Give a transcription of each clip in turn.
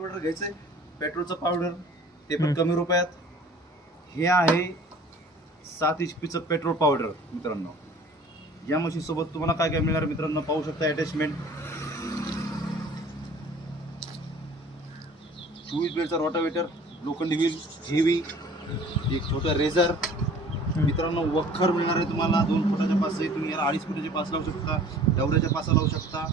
Powder घ्यायचंय. पेट्रोलचं powder ते पण कमी रुपयात. हे आहे सात एच पीचं पेट्रोल पावडर मित्रांनो. या मशीन सोबत तुम्हाला काय काय मिळणार मित्रांनो पाहू शकता अटॅचमेंट चोवीस बेलचा रोटावेटर लोखंडी व्हील झेवी एक छोटं रेझर मित्रांनो वखर मिळणार आहे तुम्हाला. दोन फुटाच्या पास आहे तुम्ही याला अडीच फुटाचे पास लावू शकता डवऱ्याच्या पासा लावू शकता.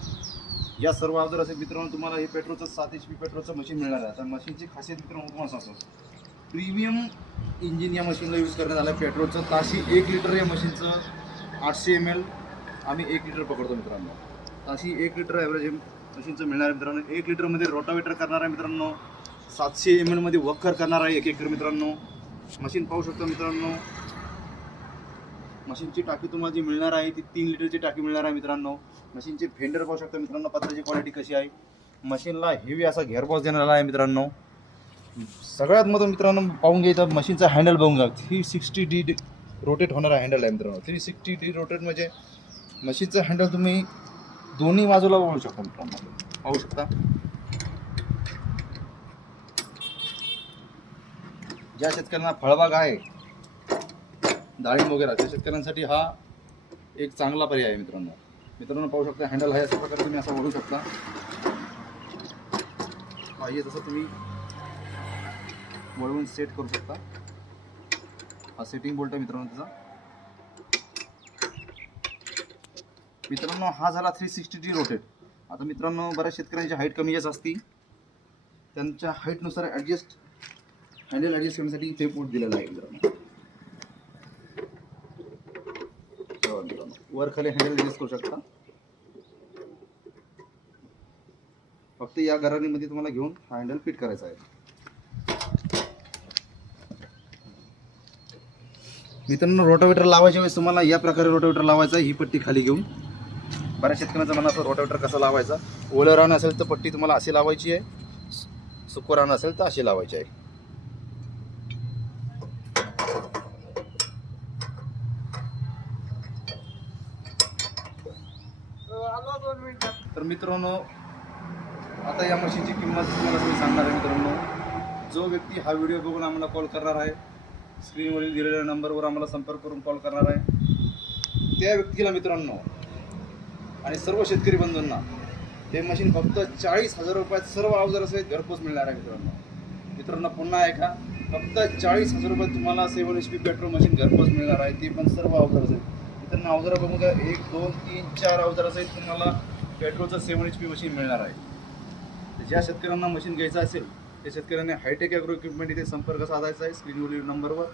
या सर्व अवजार असेल मित्रांनो तुम्हाला हे पेट्रोलचं सात एच पी पेट्रोलचं मशीन मिळणार आहे. आता मशीनची खासियत मित्रांनो तुम्हाला सांगतो. प्रीमियम इंजिन या मशीनला यूज करण्यात आलं आहे पेट्रोलचं. ताशी एक लिटर या मशीनचं आठशे एम एल आम्ही एक लिटर पकडतो मित्रांनो. ताशी एक लिटर ॲव्हरेज मशीनचं मिळणार आहे मित्रांनो. एक लिटरमध्ये रोटावेटर करणार आहे मित्रांनो. सातशे एम एलमध्ये वखर करणार आहे एक एकर मित्रांनो. मशीन पाहू शकता मित्रांनो. मशीनची टाकी तुम्हाला जी मिळणार आहे ती तीन लिटरची टाकी मिळणार आहे मित्रांनो. मशीनचे फेंडर पाहू शकता मित्रांनो पत्राची क्वालिटी कशी आहे. मशीनला हेवी असा घेअरबॉक्स देणार आहे मित्रांनो. सगळ्यात महत्त्व मित्रांनो पाहून घ्यायचं मशीनचा हँडल बघून घ्या. थ्री सिक्स्टी डी रोटेट होणारा हँडल आहे मित्रांनो. थ्री सिक्स्टी डी रोटेट म्हणजे मशीनचं हँडल तुम्ही दोन्ही बाजूला पाहू शकता मित्रांनो. पाहू शकता. ज्या शेतकऱ्यांना फळबाग आहे डाळिंब वगैरे त्या शेतकऱ्यांसाठी हा एक चांगला पर्याय आहे मित्रांनो. मित्रांनो पाहू शकता हँडल आहे अशा प्रकारे तुम्ही असं वळू शकता. पाहिजे तसं तुम्ही वळवून सेट करू शकता. हा सेटिंग बोल्ट आहे मित्रांनो त्याचा. मित्रांनो हा झाला थ्री सिक्स्टी डी रोटेट आता मित्रांनो बऱ्याच शेतकऱ्यांची हाईट कमी जास्त असती. त्यांच्या हाईटनुसार ॲडजस्ट हँडल ॲडजस्ट करण्यासाठी ते पोट दिलेला आहे मित्रांनो तेव्हा मित्रांनो, वर खाली हँडल ॲडजस्ट करू शकता. फक्त या गरारीमध्ये तुम्हाला घेऊन हा हँडल फिट करायचा आहे. मित्रांनो रोटावेटर लावायच्या वेळेस तुम्हाला या प्रकारे रोटावेटर लावायचा आहे ही पट्टी खाली घेऊन. बऱ्याच शेतकऱ्यांचा म्हणा असं रोटावेटर कसा लावायचा? ओलं रान असेल तर पट्टी तुम्हाला अशी लावायची आहे. सुकं रान असेल तर अशी लावायची आहे. तर मित्रांनो आता या मशीनची किंमत तुम्हाला मी सांगणार आहे मित्रांनो. जो व्यक्ती हा व्हिडिओ बघून आम्हाला कॉल करणार आहे स्क्रीनवरील दिलेल्या नंबरवर आम्हाला संपर्क करून कॉल करणार आहे. त्या व्यक्तीला मित्रांनो आणि सर्व शेतकरी बंधूंना हे मशीन फक्त चाळीस हजार रुपयात सर्व अवजार सहित घरपोच मिळणार आहे मित्रांनो. मित्रांनो पुन्हा ऐका फक्त चाळीस हजार रुपयात तुम्हाला seven H P petrol machine घरपोच मिळणार आहे ते पण सर्व अवजार सहित त्यांना अवजारा बघून का एक दोन तीन चार अवजारासहित तुम्हाला पेट्रोलचं सेवन एच पी मशीन मिळणार आहे. तर ज्या शेतकऱ्यांना मशीन घ्यायचं असेल त्या शेतकऱ्यांनी हायटेक ॲग्रो इक्विपमेंट इथे संपर्क साधायचा आहे स्क्रीनवरील नंबरवर